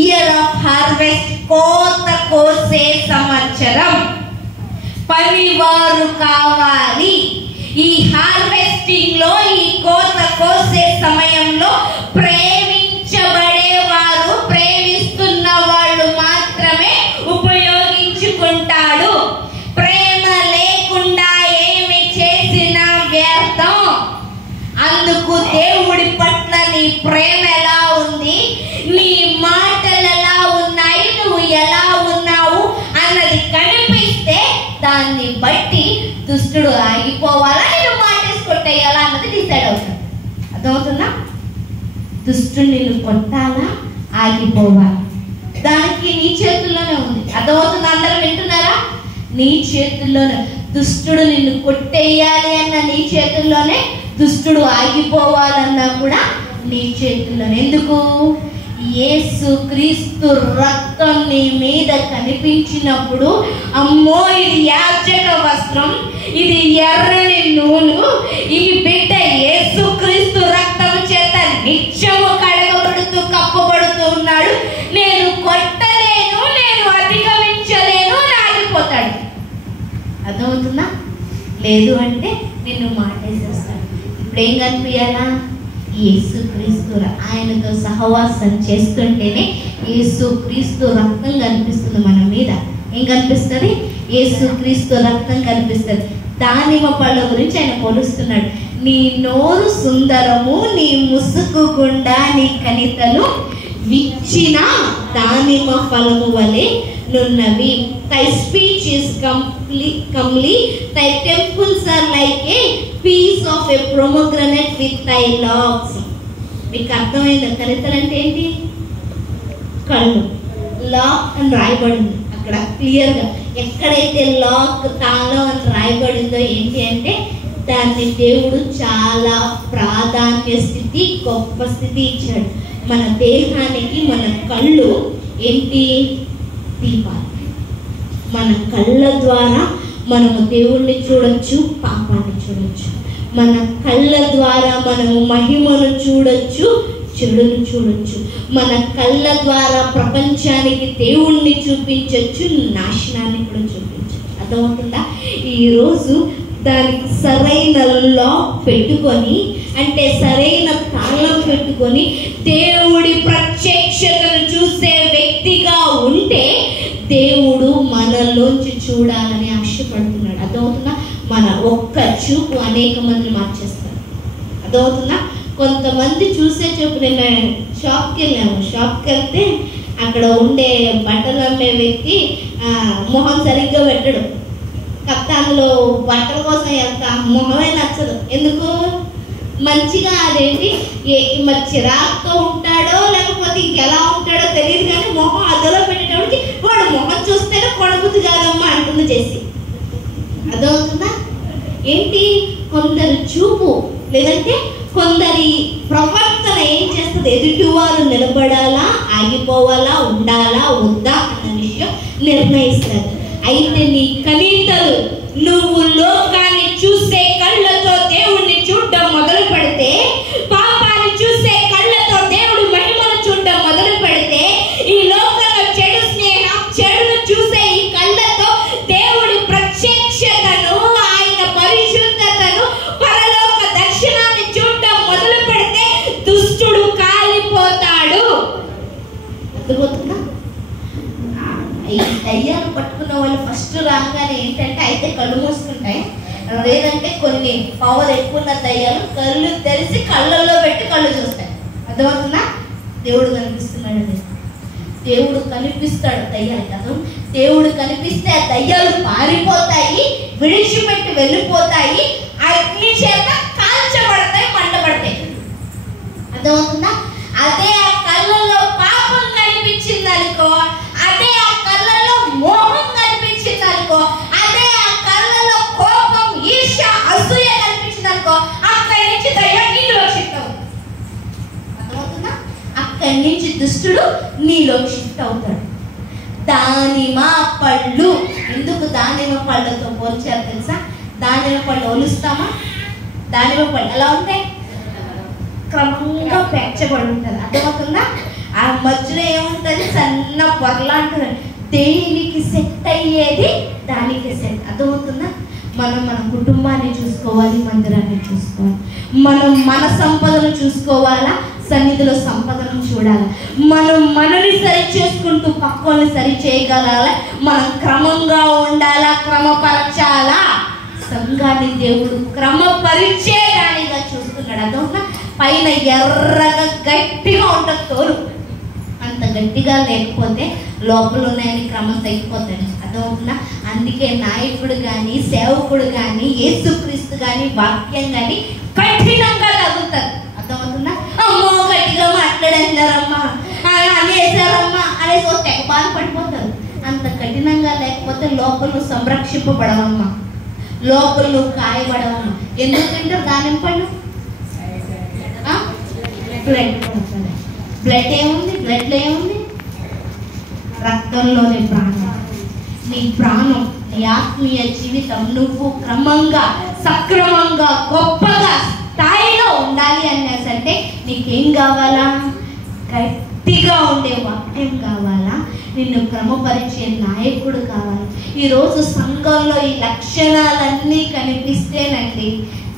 ఇయర్ ఆఫ్ హార్వెస్ట్, కోత కోసే సంవత్సరం. పనివారు కావాలి. ఈ హార్వెస్టింగ్ లో, ఈ కోత కోసే సమయంలో ప్రేమించబడేవారు, ప్రేమిస్తున్న వాళ్ళు మాత్రమే ఉపయోగించుకుంటాడు. ప్రేమ లేకుండా ఏమి చేసినా వ్యర్థం. అందుకు దేవుడి పట్ల నీ ప్రేమ ఎలా ఉంది, నీ మాటలు ఎలా ఉన్నాయి, నువ్వు ఎలా ఉన్నావు అన్నది కనిపిస్తే దాన్ని బట్టి దుష్టుడు ఆగిపోవాలా, నేను మాటేసి కొట్టేయాలా అన్నది డిసైడ్ అవుతాడు. అర్థమవుతుందా? దుష్టుడు నిన్ను కొట్టాలా, ఆగిపోవాలా, దానికి నీ చేతుల్లోనే ఉంది. అర్థమవుతుందా? అందరూ వింటున్నారా? నీ చేతుల్లోనే. దుష్టుడు నిన్ను కొట్టేయాలి అన్న నీ చేతుల్లోనే, దుష్టుడు ఆగిపోవాలన్నా కూడా నీ చేతుల్లోనే. ఎందుకు? యేసుక్రీస్తు రక్తం నీ మీద కనిపించినప్పుడు, అమ్మో ఇది యాజక వస్త్రం, ఇది ఎర్రని నూలు, ఈ బిడ్డ యేసుక్రీస్తు రక్తం చేత నిత్యము కడగబడుతూ కప్పబడుతూ ఉన్నాడు, నేను కొట్టలేను, నేను అధిగమించలేను అని ఆగిపోతాడు. అర్థమవుతుందా? లేదు అంటే నిన్ను మాటేసేస్తాడు. ఇప్పుడు ఏం కనిపించాలా? యేసుక్రీస్తు ఆయనతో సహవాసం చేస్తుంటేనే యేసుక్రీస్తు రక్తం కనిపిస్తుంది మన మీద. ఏం కనిపిస్తుంది? యేసుక్రీస్తు రక్తం కనిపిస్తుంది. దానిమ్మ పళ్ళ గురించి ఆయన పోలుస్తున్నాడు. నీ నోరు సుందరము, నీ ముసుకు గుండా నీ కణితలు విచ్చిన దానిమ్మ ఫలము వలె నున్నవి. Thy speech is comely, thy temples are like a piece of a pomegranate with thy locks. మీకు అర్థమైందా? కణితలు అంటే ఏంటి? కళ్ళు. లాక్ అని రాయబడింది అక్కడ క్లియర్గా. ఎక్కడైతే లాక్, తాళం అని రాయబడిందో ఏంటి అంటే దాన్ని దేవుడు చాలా ప్రాధాన్య స్థితి, గొప్ప స్థితి ఇచ్చాడు. మన దేహానికి మన కళ్ళు ఏంటి? దీపాలు. మన కళ్ళ ద్వారా మనము దేవుణ్ణి చూడొచ్చు, పాపాన్ని చూడొచ్చు. మన కళ్ళ ద్వారా మనము మహిమను చూడొచ్చు, చెడును చూడొచ్చు. మన కళ్ళ ద్వారా ప్రపంచానికి దేవుణ్ణి చూపించవచ్చు, నాశనాన్ని కూడా చూపించవచ్చు. అర్థమవుతుందా? ఈరోజు దానికి సరైన లాక్ పెట్టుకొని, అంటే సరైన తాళం పెట్టుకొని దేవుడి ప్రత్యక్షతను చూసే వ్యక్తిగా ఉంటే దేవుడు మనలోంచి చూడాలని ఆశపడుతున్నాడు. అదవుతుందా? మన ఒక్క చూపు అనేక మందిని మార్చేస్తాడు. అదవుతుందా? కొంతమంది చూసే చూపు. నేను షాప్కి వెళ్తే అక్కడ ఉండే బట్టలు అమ్మే వ్యక్తి మొహం సరిగ్గా పెట్టడు. కాకపోతే అందులో బట్టల కోసం ఎంత మొహమే నచ్చదు. ఎందుకు? మంచిగా అదేంటి మరి చిరాకుతో ఉంటాడో లేకపోతే ఇంకెలా ఉంటాడో తెలియదు, కానీ మొహం అదలో పెట్టేటప్పటికి వాడు మొహం చూస్తేనే కొడబుద్ది కాదమ్మా అంటుంది చేసి. అదవుతుందా? ఏంటి? కొందరు చూపు లేదంటే కొందరి ప్రవర్తన ఏం చేస్తుంది? ఎదుటివారు నిలబడాలా, ఆగిపోవాలా, ఉండాలా, వద్దా అన్న విషయం నిర్ణయిస్తారు. అయితే నీ కనీతలు నువ్వు లోకాన్ని చూసే కళ్ళతో దేవుణ్ణి చూడడం మొదలు పెడితే, పాపాన్ని చూసే కళ్ళతో దేవుడు మహిమను చూడడం మొదలు పెడితే, ఈ లోకంలో చెడు స్నేహం, చెడును చూసే ఈ కళ్ళతో దేవుడి ప్రత్యక్షతను, ఆయన పరిశుద్ధతను, పరలోక దర్శనాన్ని చూడడం మొదలు పెడితే దుష్టుడు కాలిపోతాడు. అర్థమవుతుందా? ఈ దయ్యాలు పట్టుకున్న వాళ్ళు ఫస్ట్ రాగానే ఏంటంటే అయితే కళ్ళు మూసుకుంటాయి, లేదంటే కొన్ని పవర్ ఎక్కువ ఉన్న దయ్యాలు కళ్ళు తెరిచి కళ్ళల్లో పెట్టి కళ్ళు చూస్తాయి. అర్థమవుతుందా? దేవుడు కనిపిస్తున్నాడు. దేవుడు కనిపిస్తాడు దయ్యాలు కదా. దేవుడు కనిపిస్తే ఆ దయ్యాలు పారిపోతాయి, విడిచిపెట్టి వెళ్ళిపోతాయి, అగ్ని చేత కాల్చబడతాయి, మంటపడతాయి. అర్థమవుతుందా? అదే ఆ కళ్ళల్లో పాపం కనిపించింది అనుకో, అదే ఆ కళ్ళల్లో మోహం కనిపించింది అనుకో, అదే ఆ కళ్ళల్లో కోపం, ఈర్ష్య, అసూయ కనిపించింది అనుకో, అక్కడి నుంచి దయ్యం నీలో షిఫ్ట్ అవుతుంది. అర్థమవుతుందా? అక్కడి నుంచి దుష్టుడు నీలో షిఫ్ట్ అవుతాడు. దానిమ్మ పళ్ళు, ఎందుకు దానిమ్మ పళ్ళతో పోల్చారు తెలుసా? దానిమ్మ పళ్ళు ఒలుస్తామా? దానిమ్మ పళ్ళు ఎలా ఉంటాయి? క్రమంగా పెంచబడి ఉంటుంది. అర్థమవుతుందా? ఆ మధ్యలో ఏముంటుంది? సన్న పొరలా ఉంటుంది. దేనికి సెట్ అయ్యేది దానికి సెట్. అర్థమవుతుందా? మనం మన కుటుంబాన్ని చూసుకోవాలి, మందిరాన్ని చూసుకోవాలి, మనం మన సంపదను చూసుకోవాలా, సన్నిధిలో సంపదను చూడాలి, మనం మనని సరి చేసుకుంటూ పక్కల్ని సరి చేయగలాలా, మనం క్రమంగా ఉండాలా, క్రమపరచాలా. సంఘాన్ని దేవుడు క్రమపరిచేదానిగా చూస్తున్నాడు. అదొక పైన ఎర్రగా గట్టిగా ఉంటుంది తోలు, అంత గట్టిగా లేకపోతే లోపల ఉన్నాయని క్రమం తగ్గిపోతాడు. అదవుతుందా? అందుకే నాయకుడు కానీ, సేవకుడు కానీ, యేసుక్రీస్తు కానీ, వాక్యం కానీ కఠినంగా తగ్గుతారు. అర్థమవుతుందా? అమ్మో గట్టిగా మాట్లాడేస్తారమ్మా, అనేసారమ్మా అనేసి తెగ బాధపడిపోతారు. అంత కఠినంగా లేకపోతే లోపల సంరక్షింపబడవమ్మా, లోపల కాయబడవమ్మా. ఎందుకు తింటారు దానిమ్మ పళ్ళు? బ్లడ్ ఏముంది? బ్లడ్లో ఏముంది? రక్తంలోనే ప్రాణం. నీ ప్రాణం, నీ ఆత్మీయ జీవితం నువ్వు క్రమంగా, సక్రమంగా, గొప్పగా స్థాయిలో ఉండాలి అనేసంటే నీకేం కావాలా? గట్టిగా ఉండే వాక్యం కావాలా, నిన్ను క్రమపరిచే నాయకుడు కావాలి. ఈరోజు సంఘంలో ఈ లక్షణాలన్నీ కనిపిస్తేనండి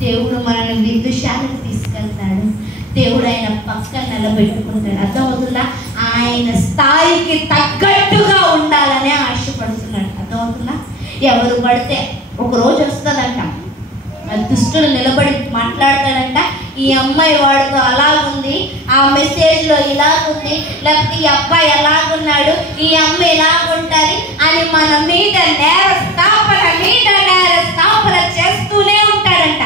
దేవుడు మనల్ని విద్యుశాలకు తీసుకెళ్తాడు. దేవుడు ఆయన పక్కన నిలబెట్టుకుంటాడు. అర్థమవుతుందా? ఆయన స్థాయికి తగ్గట్టుగా ఉండాలనే ఆశపడుతున్నాడు. అర్థమవుతుందా? ఎవరు పడితే ఒక రోజు వస్తుందంట, దుష్టుడు నిలబడి మాట్లాడతాడంట, ఈ అమ్మాయి వాడితో అలాగుంది, ఆ మెసేజ్లో ఇలాగుంది, లేకపోతే ఈ అబ్బాయి ఎలాగున్నాడు, ఈ అమ్మ ఎలాగుంటుంది అని మన మీద నేరస్థాపన చేస్తూనే ఉంటాడంట.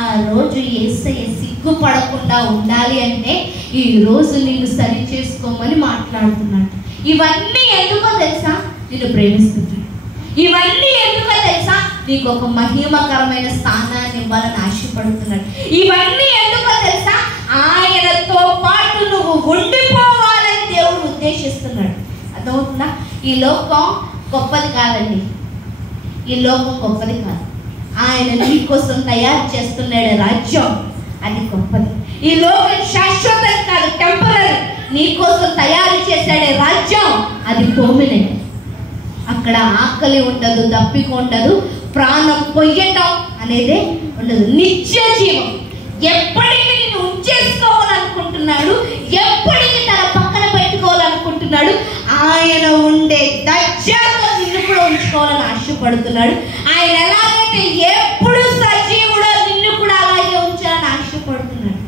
ఆ రోజు యేసయ్య సిగ్గుపడకుండా ఉండాలి అంటే ఈ రోజు నిన్ను సరి చేసుకోమని మాట్లాడుతున్నాడు. ఇవన్నీ ఎందుకో తెలుసా? నిన్ను ప్రేమిస్తున్నాడు. ఇవన్నీ ఎందుకో తెలుసా? నీకు ఒక మహిమకరమైన స్థానాన్ని ఇవ్వాలని ఆశపడుతున్నాడు. ఇవన్నీ ఎందుకో తెలుసా? ఆయనతో పాటు నువ్వు ఉండిపోవాలని దేవుడు ఉద్దేశిస్తున్నాడు. అర్థమవుతుందా? ఈ లోకం గొప్పది కాదండి, ఈ లోకం గొప్పది కాదు. ఆయన నీకోసం తయారు చేస్తున్నాడు రాజ్యం, అది గొప్పది. ఈ లోకం శాశ్వతం కాదు, టెంపరరీ. నీకోసం తయారు చేశాడే రాజ్యం, అది పర్మనెంట్. అక్కడ ఆకలి ఉండదు, దప్పిక ఉండదు, ప్రాణం పొయ్యటం అనేదే ఉండదు. నిత్య జీవం ఎప్పటికీ నిన్ను ఉంచేసుకోవాలనుకుంటున్నాడు, ఎప్పటికీ తన పక్కన పెట్టుకోవాలనుకుంటున్నాడు. ఆయన ఉండే దర్జాతో నిన్ను కూడా ఉంచుకోవాలని ఆశపడుతున్నాడు. ఆయన ఎలాగైతే ఎప్పుడు సజీవుడో నిన్ను కూడా అలాగే ఉంచాలని ఆశపడుతున్నాడు.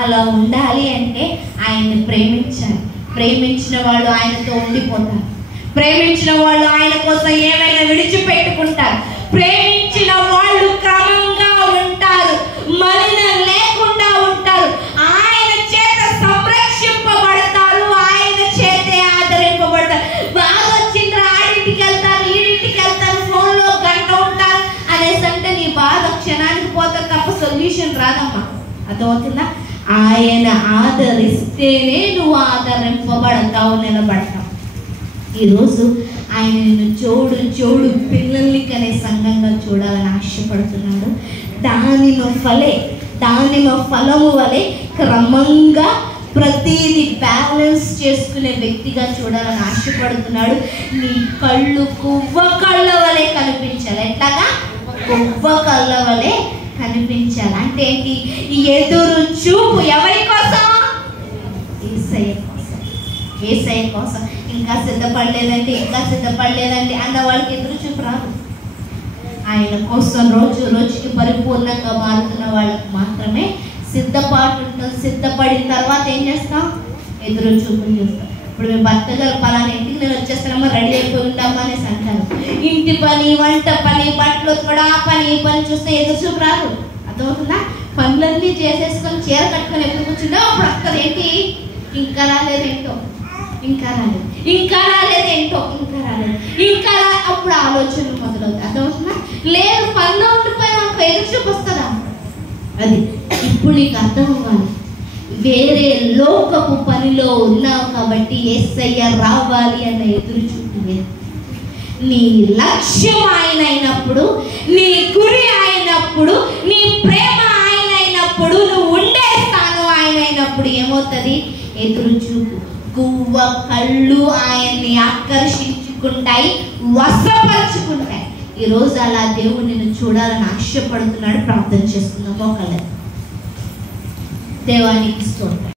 అలా ఉండాలి అంటే ఆయన్ని ప్రేమించాలి. ప్రేమించిన వాళ్ళు ఆయనతో ఉండిపోతారు. ప్రేమించిన వాళ్ళు ఆయన కోసం ఏమైనా విడిచిపెట్టుకుంటారు. ప్రేమించిన వాళ్ళు క్రమంగా ఉంటారు, మలినం లేకుండా ఉంటారు, ఆయన చేత సంరక్షింపబడతారు, ఆయన చేతే ఆదరింపబడతారు. బాగా వచ్చిండ్రా ఆడింటికి వెళ్తారు, ఈడింటికి వెళ్తారు, ఫోన్లో గంట ఉంటారు అనేసి అంటే నీ బాధ క్షణానికి పోతే తప్ప సొల్యూషన్ రాదమ్మా. అర్థమవుతుందా? ఆయన ఆదరిస్తేనే నువ్వు ఆదరింపబడతావు, నిలబడతావు. ఈరోజు ఆయన నిన్ను జోడు పిల్లల్ని కనే సంఘంగా చూడాలని ఆశపడుతున్నాడు. దానిమ ఫలము వలె క్రమంగా ప్రతిదీ బ్యాలెన్స్ చేసుకునే వ్యక్తిగా చూడాలని ఆశపడుతున్నాడు. నీ కళ్ళు కొవ్వ కళ్ళ వలె కనిపించాలి. ఎట్లాగా? కొవ్వ కళ్ళ వలె కనిపించాలి. అంటే ఏంటి? ఎదురు చూపు ఎవరి కోసం? యేసయ్య కోసం. ఇంకా సిద్ధపడలేదండి అన్న వాళ్ళకి ఎదురు చూపు రాదు. ఆయన కోసం రోజు రోజుకి పరిపూర్ణంగా మారుతున్న వాళ్ళకి మాత్రమే సిద్ధపాటు ఉంటుంది. సిద్ధపడిన తర్వాత ఏం చేస్తాం? ఎదురు చూపులు చూస్తాం. ఇప్పుడు మీ భర్త గారు పలానా ఇంటికి నేను వచ్చేస్తానమ్మా, రెడీ అయిపోయి ఉంటామా అనేసి అంటారు. ఇంటి పని, వంట పని, బట్టలు కూడా ఆ పని ఈ పని చూస్తే ఎదురు చూపు రాదు. అర్థమవుతుందా? పనులన్నీ చేసేసుకొని చీర కట్టుకొని ఎప్పుడు కూర్చుంటే అప్పుడు వస్తుంది. ఏంటి? ఇంకా రాలేదేంటో, అప్పుడు ఆలోచనలు మొదలవుతాయి. అర్థమవుతుందా? లేదు, పనిలో ఉండిపోయి మనకు ఎదురు చూపు వస్తుందా? అది ఇప్పుడు నీకు అర్థం కాదు. వేరే లోకపు పనిలో ఉన్నావు కాబట్టి యేసయ్య రావాలి అన్న ఎదురు చూపు లేదు. నీ లక్ష్యం ఆయన అయినప్పుడు, నీ గురి అయినప్పుడు, నీ ప్రేమ ఆయన అయినప్పుడు, నువ్వు ఉండే స్థానం ఆయన అయినప్పుడు ఏమవుతుంది? ఎదురు చూపు, గువ్వ కళ్ళు ఆయన్ని ఆకర్షించుకుంటాయి, వశపరుచుకుంటాయి. ఈరోజు అలా దేవుడు నిన్ను చూడాలని ఆశపడుతున్నాడు. ప్రార్థన చేస్తున్నాము. ఒకళ్ళ దేవానికి స్తోత్రం.